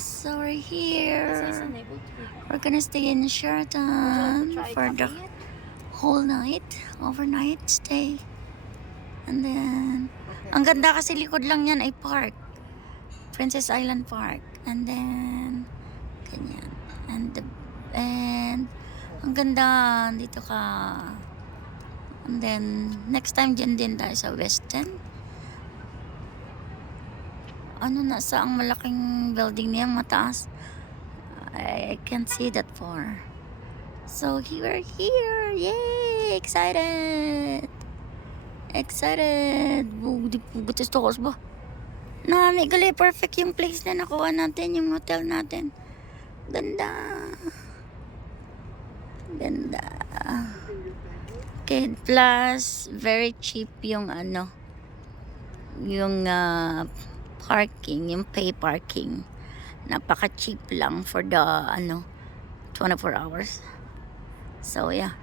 So we're here. We're gonna stay in Sheraton for the whole night, overnight stay. And then, ang ganda kasi likod lang yan ay park. Princess Island Park. And then, ganyan. And ang ganda, dito ka. And then, next time dyan din tayo sa West End. Ano nasa ang malaking building niyang mataas. I can't see that far. So we're here. Yay! Excited! Excited! Bugutis to ba? Nami, gali, perfect yung place na nakuha natin, yung hotel natin. Ganda. Ganda. Okay, plus very cheap yung ano, yung parking, yung pay parking. Napaka cheap lang for the 24 hours. So yeah.